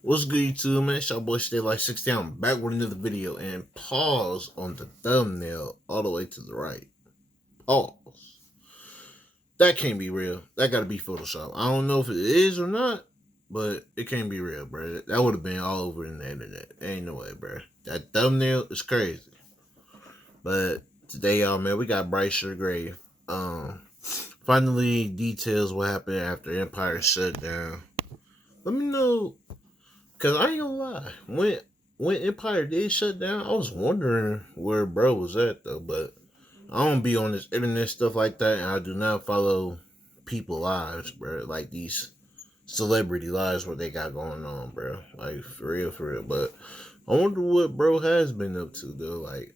What's good, YouTube, man? It's your boy Stay Like 60. I'm back with another video, and pause on the thumbnail all the way to the right. Pause. That can't be real. That gotta be Photoshop. I don't know if it is or not, but it can't be real, bro. That would have been all over in the internet. Ain't no way, bro. That thumbnail is crazy. But today, y'all, man, we got Bryshere grave. Finally details what happened after Empire shut down. Let me know. Cause I ain't gonna lie, when Empire did shut down, I was wondering where bro was at though. But I don't be on this internet stuff like that, and I do not follow people lives, bro. Like these celebrity lives, what they got going on, bro. Like for real, for real. But I wonder what bro has been up to though. Like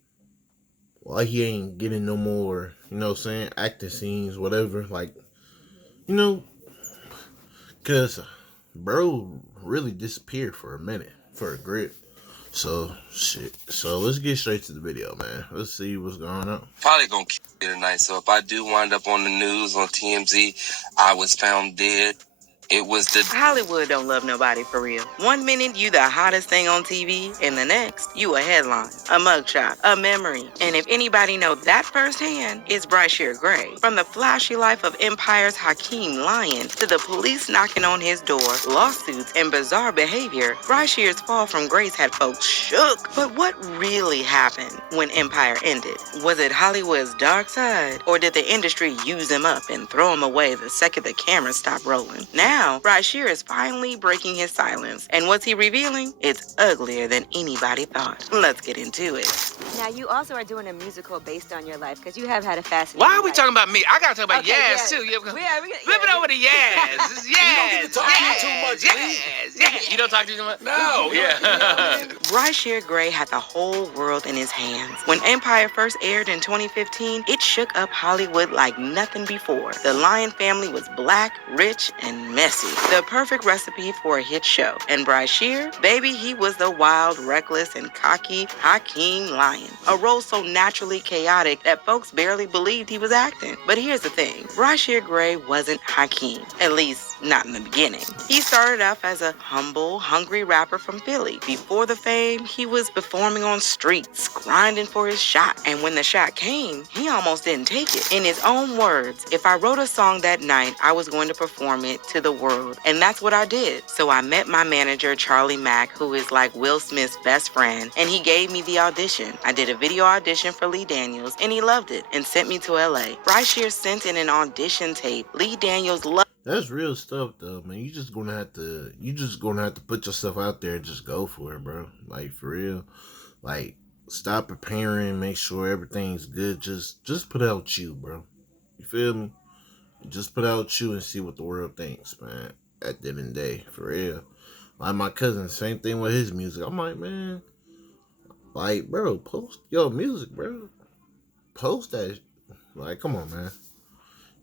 why he ain't getting no more, you know what I'm saying, acting scenes, whatever. Like, you know, cause bro really disappeared for a minute, for a grip. So, shit. So, let's get straight to the video, man. Let's see what's going on. Probably gonna kill you tonight. So if I do wind up on the news on TMZ, I was found dead. It was the Hollywood don't love nobody for real. One minute you the hottest thing on TV, and the next you a headline, a mugshot, a memory. And if anybody know that firsthand, it's Bryshere Gray. From the flashy life of Empire's Hakeem Lyon to the police knocking on his door, lawsuits, and bizarre behavior, Bryshere's fall from grace had folks shook. But what really happened when Empire ended? Was it Hollywood's dark side, or did the industry use him up and throw him away the second the cameras stopped rolling? Now, Bryshere is finally breaking his silence, and what's he revealing? It's uglier than anybody thought. Let's get into it. Now, you also are doing a musical based on your life, because you have had a fascinating Why are we life. talking about me? I gotta talk about Okay, Yaz, yeah. too. Yeah, Flip it over to Yaz. You don't get to talk to you too much, Yaz. You don't talk to you too much? No. Yeah. Bryshere Gray had the whole world in his hands. When Empire first aired in 2015, it shook up Hollywood like nothing before. The Lyon family was black, rich, and messy. The perfect recipe for a hit show. And Bryshere, baby, he was the wild, reckless, and cocky Hakeem Lyon. A role so naturally chaotic that folks barely believed he was acting. But here's the thing, Bryshere Gray wasn't Hakeem, at least not in the beginning. He started off as a humble, hungry rapper from Philly. Before the fame, he was performing on streets, grinding for his shot. And when the shot came, he almost didn't take it. In his own words, if I wrote a song that night, I was going to perform it to the world. And that's what I did. So I met my manager, Charlie Mack, who is like Will Smith's best friend, and he gave me the audition. I did a video audition for Lee Daniels, and he loved it and sent me to LA. Bryshere sent in an audition tape. Lee Daniels loved. That's real stuff, though, man. You just gonna have to put yourself out there and just go for it, bro. Like, for real. Like, stop preparing, make sure everything's good. Just put out you, bro. You feel me? Just put out you and see what the world thinks, man. At the end of the day, for real. Like my cousin, same thing with his music. I'm like, man, like, bro, post your music, bro. Post that. Like, come on, man.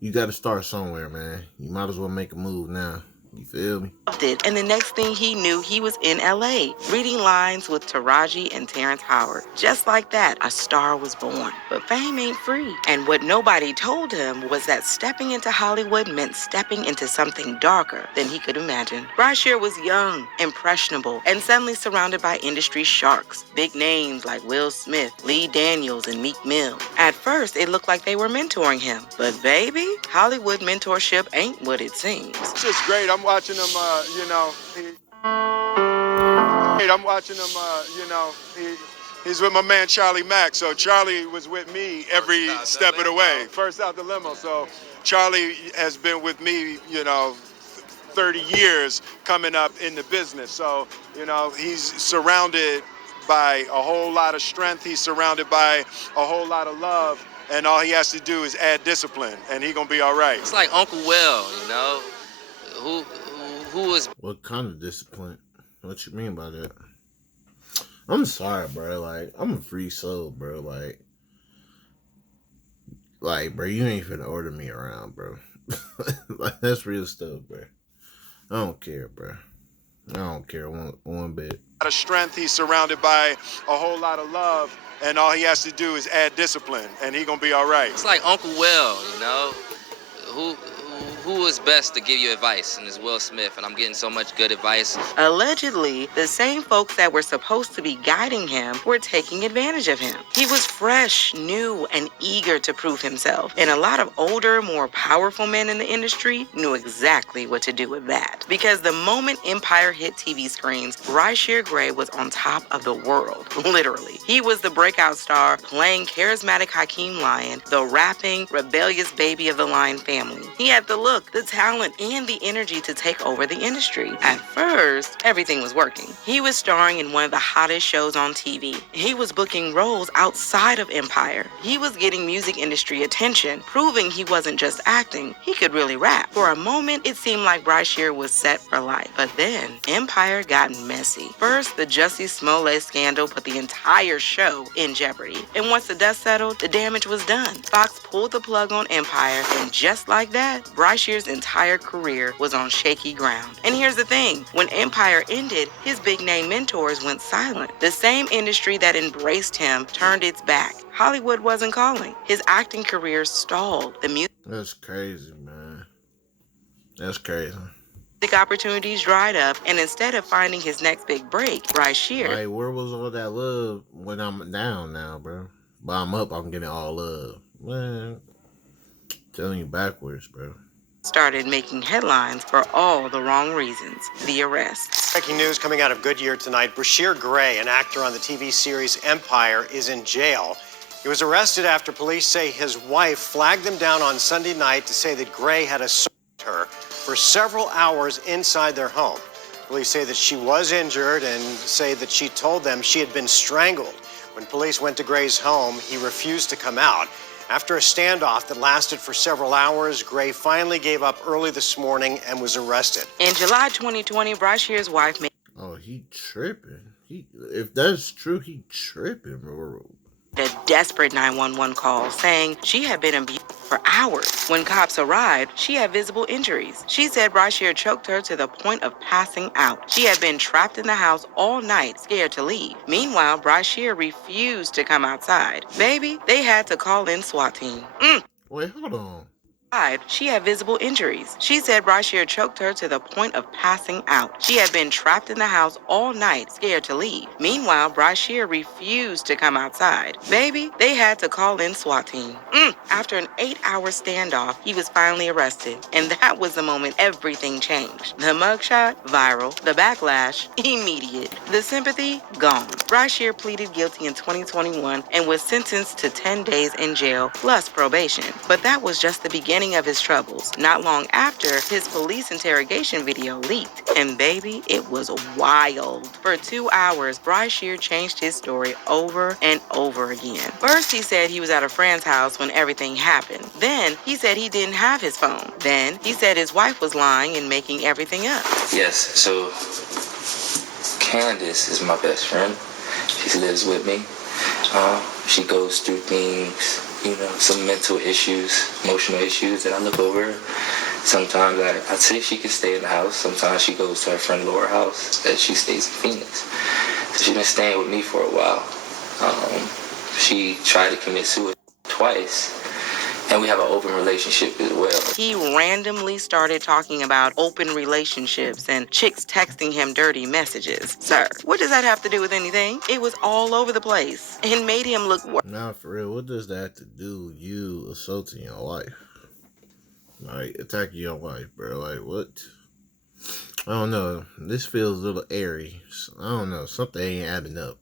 You got to start somewhere, man. You might as well make a move now. You feel me? It. And the next thing he knew, he was in LA, reading lines with Taraji and Terrence Howard. Just like that, a star was born. But fame ain't free. And what nobody told him was that stepping into Hollywood meant stepping into something darker than he could imagine. Bryshere was young, impressionable, and suddenly surrounded by industry sharks. Big names like Will Smith, Lee Daniels, and Meek Mill. At first, it looked like they were mentoring him. But baby, Hollywood mentorship ain't what it seems. It's just great. I'm watching him, he's with my man Charlie Mack. So Charlie was with me every step of the way. First out the limo. So Charlie has been with me, 30 years coming up in the business. So, he's surrounded by a whole lot of strength. He's surrounded by a whole lot of love. And all he has to do is add discipline, and he's going to be all right. It's like Uncle Will, who was... What kind of discipline? What you mean by that? I'm sorry, bro. Like, I'm a free soul, bro. Like, bro, you ain't finna order me around, bro. Like, that's real stuff, bro. I don't care, bro. I don't care one bit. A lot of strength. He's surrounded by a whole lot of love, and all he has to do is add discipline, and he's gonna be all right. It's like Uncle Will, who is best to give you advice? And it's Will Smith, and I'm getting so much good advice. Allegedly, the same folks that were supposed to be guiding him were taking advantage of him. He was fresh, new, and eager to prove himself. And a lot of older, more powerful men in the industry knew exactly what to do with that. Because the moment Empire hit TV screens, Bryshere Gray was on top of the world, literally. He was the breakout star playing charismatic Hakeem Lion, the rapping, rebellious baby of the Lion family. He had the look, the talent, and the energy to take over the industry. At first, everything was working. He was starring in one of the hottest shows on TV. He was booking roles outside of Empire. He was getting music industry attention, proving he wasn't just acting, he could really rap. For a moment, it seemed like Bryshere was set for life. But then, Empire got messy. First, the Jussie Smollett scandal put the entire show in jeopardy. And once the dust settled, the damage was done. Fox pulled the plug on Empire, and just like that, Bryshere's entire career was on shaky ground. And here's the thing, when Empire ended, his big-name mentors went silent. The same industry that embraced him turned its back. Hollywood wasn't calling. His acting career stalled. The music That's crazy, man. That's crazy. opportunities dried up, and instead of finding his next big break, Bryshere Like, where was all that love when I'm down now, bro? But I'm up, I'm getting all love. Man, telling you backwards, bro. started making headlines for all the wrong reasons. The arrest. Breaking news coming out of Goodyear tonight. Bryshere Gray, an actor on the TV series Empire, is in jail. He was arrested after police say his wife flagged them down on Sunday night to say that Gray had assaulted her for several hours inside their home. Police say that she was injured and say that she told them she had been strangled. When police went to Gray's home, he refused to come out. After a standoff that lasted for several hours, Gray finally gave up early this morning and was arrested. In July 2020, Bryshere's wife made Oh, he tripping. If that's true, he tripping, bro. a desperate 911 call saying she had been abused for hours. When cops arrived, she had visible injuries. She said Bryshere choked her to the point of passing out. She had been trapped in the house all night, scared to leave. Meanwhile, Bryshere refused to come outside. Baby, they had to call in SWAT team. Wait, hold on. She had visible injuries. She said Bryshere choked her to the point of passing out. She had been trapped in the house all night, scared to leave. Meanwhile, Bryshere refused to come outside. Baby, they had to call in SWAT team. After an 8-hour standoff, he was finally arrested. And that was the moment everything changed. The mugshot, viral. The backlash, immediate. The sympathy, gone. Bryshere pleaded guilty in 2021 and was sentenced to 10 days in jail plus probation. But that was just the beginning of his troubles. Not long after, his police interrogation video leaked. And baby, it was wild. For 2 hours, Bryshere changed his story over and over again. First, he said he was at a friend's house when everything happened. Then, he said he didn't have his phone. Then, he said his wife was lying and making everything up. Yes, so Candace is my best friend. She lives with me. She goes through things, some mental issues, emotional issues, and I look over her. Sometimes I say she can stay in the house. Sometimes she goes to her friend Laura's house that she stays in Phoenix. So she's been staying with me for a while. She tried to commit suicide twice. And we have an open relationship as well. He randomly started talking about open relationships and chicks texting him dirty messages. Sir, what does that have to do with anything? It was all over the place and made him look worse. Nah, for real, what does that have to do with you assaulting your wife? Like, attacking your wife, bro. Like, what? I don't know. This feels a little airy. I don't know. Something ain't adding up.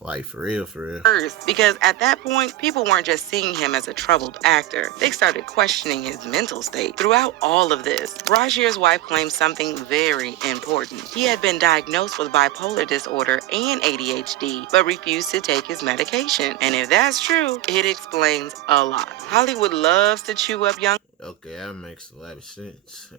Like, for real, for real. First, because at that point, people weren't just seeing him as a troubled actor. They started questioning his mental state. Throughout all of this, Bryshere's wife claimed something very important. He had been diagnosed with bipolar disorder and ADHD, but refused to take his medication. And if that's true, it explains a lot. Hollywood loves to chew up young Okay, that makes a lot of sense.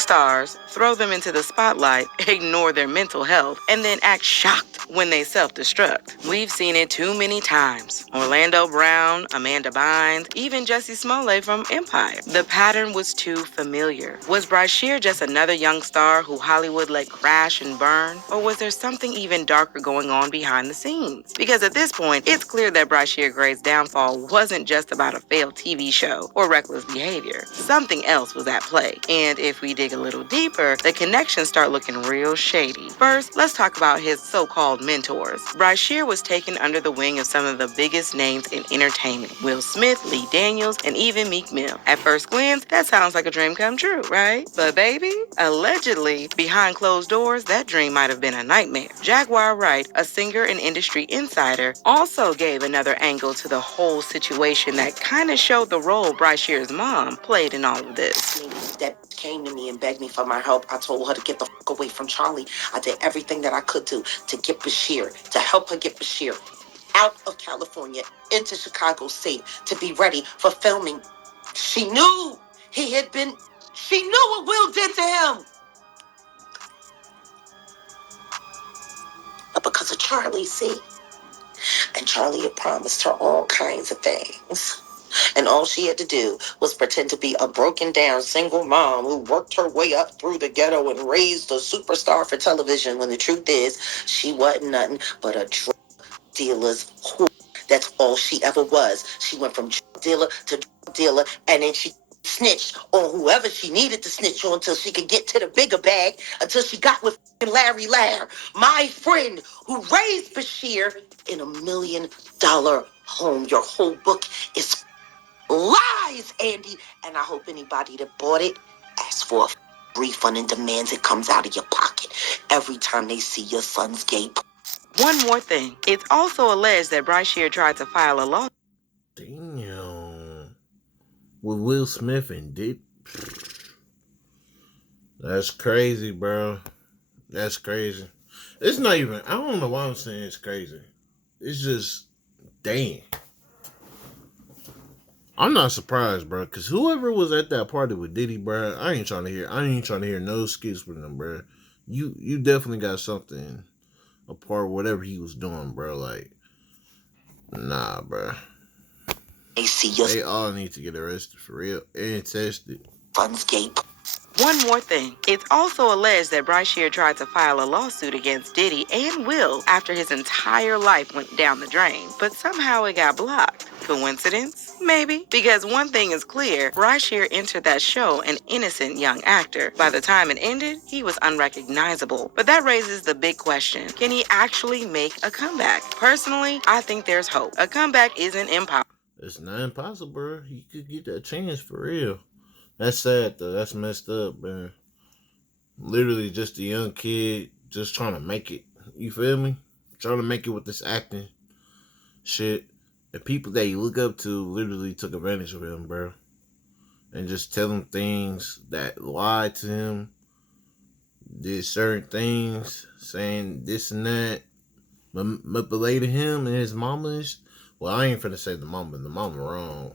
Stars throw them into the spotlight, ignore their mental health, and then act shocked when they self-destruct. We've seen it too many times. Orlando Brown, Amanda Bynes, even Jussie Smollett from Empire. The pattern was too familiar. Was Bryshere just another young star who Hollywood let crash and burn? Or was there something even darker going on behind the scenes? Because at this point, it's clear that Bryshere Gray's downfall wasn't just about a failed TV show or reckless behavior. Something else was at play. And if we dig a little deeper, the connections start looking real shady. First, let's talk about his so-called mentors. Bryshere was taken under the wing of some of the biggest names in entertainment: Will Smith, Lee Daniels, and even Meek Mill. At first glance, that sounds like a dream come true, right? But baby, allegedly, behind closed doors, that dream might have been a nightmare. Jaguar Wright, a singer and industry insider, also gave another angle to the whole situation that kind of showed the role Bryshere's mom played in all of this. That came to me and begged me for my help. I told her to get the fuck away from Charlie. I did everything that I could do to get Bryshere, to help her get Bryshere out of California into Chicago safe, to be ready for filming. She knew she knew what Will did to him. But because of Charlie, see? And Charlie had promised her all kinds of things. And all she had to do was pretend to be a broken down single mom who worked her way up through the ghetto and raised a superstar for television, when the truth is she wasn't nothing but a drug dealer's whore. That's all she ever was. She went from drug dealer to drug dealer, and then she snitched on whoever she needed to snitch on until she could get to the bigger bag, until she got with Larry Lair, my friend who raised Bryshere in $1 million home. Your whole book is lies, Andy. And I hope anybody that bought it asks for a refund and demands it comes out of your pocket every time they see your son's gay. One more thing. It's also alleged that Bryshere tried to file a lawsuit. Damn. With Will Smith and Dick. That's crazy, bro. That's crazy. It's not even, I don't know why I'm saying it's crazy. It's just, damn. I'm not surprised, bro, because whoever was at that party with Diddy, bro, I ain't trying to hear no excuse from them, bro. You definitely got something apart of whatever he was doing, bro. Like, nah, bro. They all need to get arrested for real and tested. One more thing. It's also alleged that Bryshere tried to file a lawsuit against Diddy and Will after his entire life went down the drain, but somehow it got blocked. Coincidence? Maybe. Because one thing is clear, Bryshere entered that show an innocent young actor. By the time it ended, he was unrecognizable. But that raises the big question. Can he actually make a comeback? Personally, I think there's hope. A comeback isn't impossible. It's not impossible, bro. He could get that chance for real. That's sad, though. That's messed up, man. Literally just a young kid just trying to make it. You feel me? Trying to make it with this acting shit. The people that you look up to literally took advantage of him, bro. And just tell him things that lied to him. Did certain things. Saying this and that. Manipulated him and his mama. Well, I ain't finna say the mama. The mama wrong.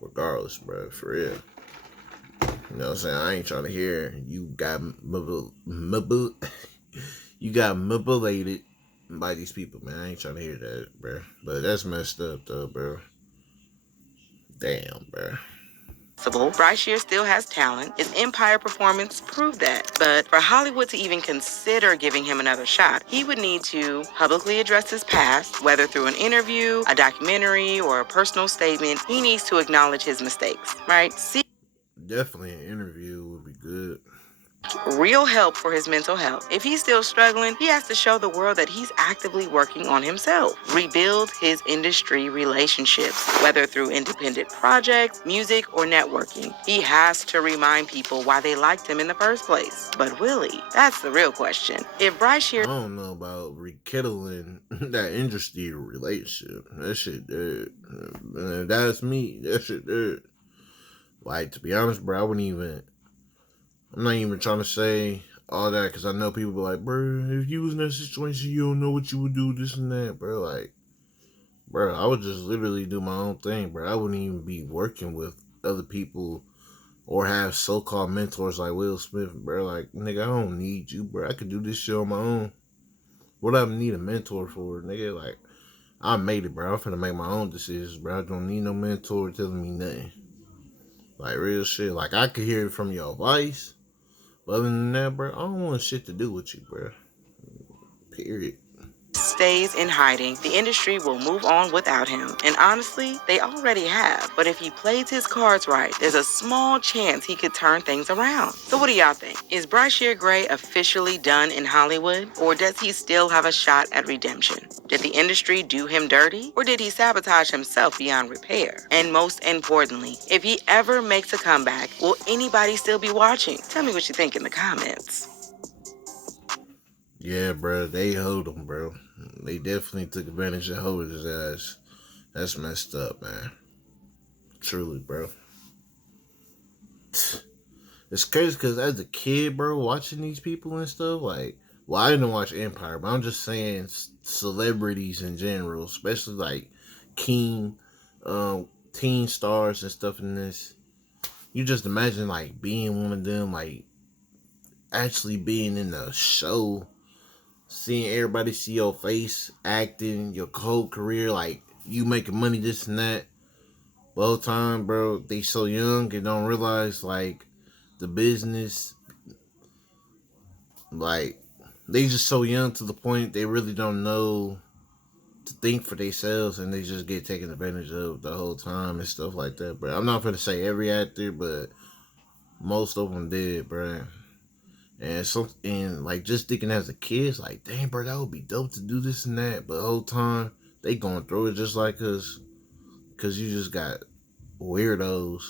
Regardless, bro. For real. You know what I'm saying? I ain't trying to hear you got manipulated by these people, man. I ain't trying to hear that, bro. But that's messed up, though, bro. Damn, bro. Bryshere still has talent. His Empire performance proved that. But for Hollywood to even consider giving him another shot, he would need to publicly address his past, whether through an interview, a documentary, or a personal statement. He needs to acknowledge his mistakes, right? Definitely an interview would be good. Real help for his mental health. If he's still struggling, he has to show the world that he's actively working on himself. Rebuild his industry relationships, whether through independent projects, music, or networking. He has to remind people why they liked him in the first place. But will he? That's the real question. If Bryshere... I don't know about rekindling that industry relationship. That shit dead. That's me. That shit dead. Like, to be honest, bro, I'm not even trying to say all that because I know people be like, bro, if you was in that situation, you don't know what you would do, this and that, bro. Like, bro, I would just literally do my own thing, bro. I wouldn't even be working with other people or have so-called mentors like Will Smith, bro. Like, nigga, I don't need you, bro. I could do this shit on my own. What I need a mentor for, nigga? Like, I made it, bro. I'm finna make my own decisions, bro. I don't need no mentor telling me nothing. Like, real shit. Like, I could hear it from your advice, but other than that, bro, I don't want shit to do with you, bro. Period. Stays in hiding, the industry will move on without him. And honestly, they already have. But if he plays his cards right, there's a small chance he could turn things around. So what do y'all think? Is Bryshere Gray officially done in Hollywood? Or does he still have a shot at redemption? Did the industry do him dirty? Or did he sabotage himself beyond repair? And most importantly, if he ever makes a comeback, will anybody still be watching? Tell me what you think in the comments. Yeah, bro, they hold him, bro. They definitely took advantage of holding his ass. That's messed up, man. Truly, bro. It's crazy because as a kid, bro, watching these people and stuff, like, well, I didn't watch Empire, but I'm just saying celebrities in general, especially like King, teen stars and stuff in this. You just imagine like being one of them, like actually being in the show, seeing everybody see your face, acting, your whole career, like you making money, this and that. The whole time, bro, they so young and don't realize like the business, like they just so young to the point they really don't know to think for themselves, and they just get taken advantage of the whole time and stuff like that, bro. I'm not gonna say every actor, but most of them did, bro. And like just thinking as a kid, it's like, dang, bro, that would be dope to do this and that. But the whole time they going through it just like us, cause you just got weirdos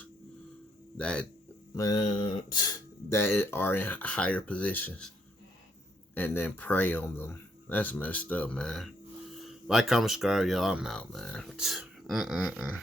that, man, that are in higher positions and then prey on them. That's messed up, man. Like, comment, subscribe, y'all. I'm out, man.